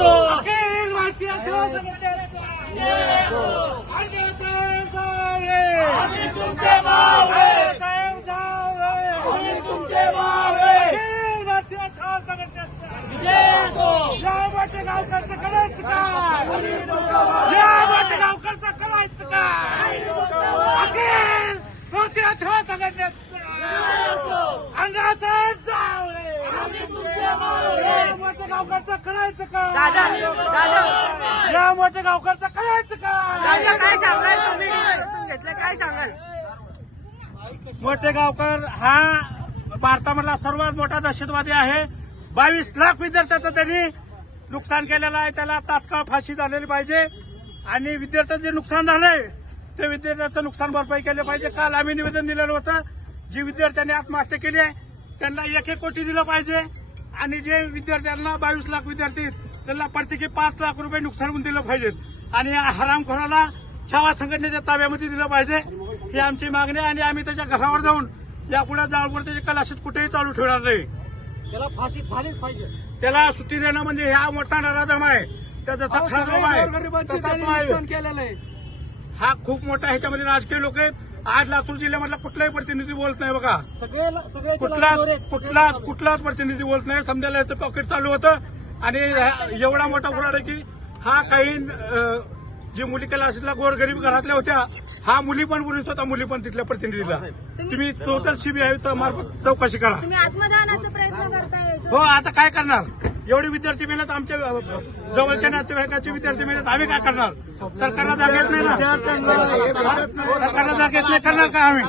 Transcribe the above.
अखिल भारतीय सेवा संघटनेचा अण्णासाहेब जावळे, आम्ही तुमचे मावळे, साहेब जावळे, आम्ही तुमचे मावळे. अखिल भारतीय सेवा संघटनेचा विजय असो. या मोठे गावकरचं करायचं काय? या मोठे गावकरचं करायचं काय? अखिल भारतीय सेवा संघटनेचा अण्णासाहेब जावळे, आम्ही तुमचे मावळे. या मोठे गावकरचं करायचं काय? या मोठे गावकरचं करायचं काय? काय सांगाल तुम्ही घेतलं काय सांगाल? मोठे गावकर हा भारतामधला सर्वात मोठा दहशतवादी आहे. 22 लाख विद्यार्थ्यांचं त्यांनी नुकसान केलेलं आहे. त्याला तात्काळ फाशी झालेली पाहिजे आणि विद्यार्थ्यांचं जे नुकसान झालंय ते विद्यार्थ्यांचं नुकसान भरपाई केली पाहिजे. काल आम्ही निवेदन दिलेलं होतं. जे विद्यार्थ्यांनी आत्महत्या केली आहे त्यांना 1-1 कोटी दिलं पाहिजे आणि जे विद्यार्थ्यांना 22 लाख विद्यार्थी आहेत, त्यांना प्रत्येकी 5 लाख रुपये नुकसान होऊन दिलं पाहिजे आणि या हरामखोराला छावा संघटनेच्या ताब्यामध्ये दिलं पाहिजे. ही आमची मागणी आहे आणि आम्ही त्याच्या घरावर जाऊन यापुढे जाळवर त्याचे क्लासेस कुठेही चालू ठेवणार नाही. त्याला फाशी झालीच पाहिजे. त्याला सुट्टी देणं म्हणजे हा मोठा नराधम आहे. त्या जसा खराब आहे तसाच तो आहे. केलेलं आहे. हा खूप मोठा ह्याच्यामध्ये राजकीय लोक आहेत. आज लातूर जिल्ह्यामधला कुठलाही प्रतिनिधी बोलत नाही बघा. कुठलाच प्रतिनिधी बोलत नाही. समजायला याचं पॉकेट चालू होतं आणि एवढा मोठा घोटाळा आहे की हा काही जे मुली क्लासेसला गोरगरीब घरातल्या होत्या हा मुली पण बोलत होता. मुली पण तिथल्या प्रतिनिधीला तुम्ही टोटल सीबीआय मार्फत चौकशी करा. तुम्ही आत्मदानाचा प्रयत्न करताय. हो आता काय करणार? एवढी विद्यार्थी मेहनत आमच्या जवळच्या नातेवाईकाची विद्यार्थी मेहनत आम्ही काय करणार? सरकारला जाग येत नाही ना. सरकारला जाग येत नाही करणार का आम्ही?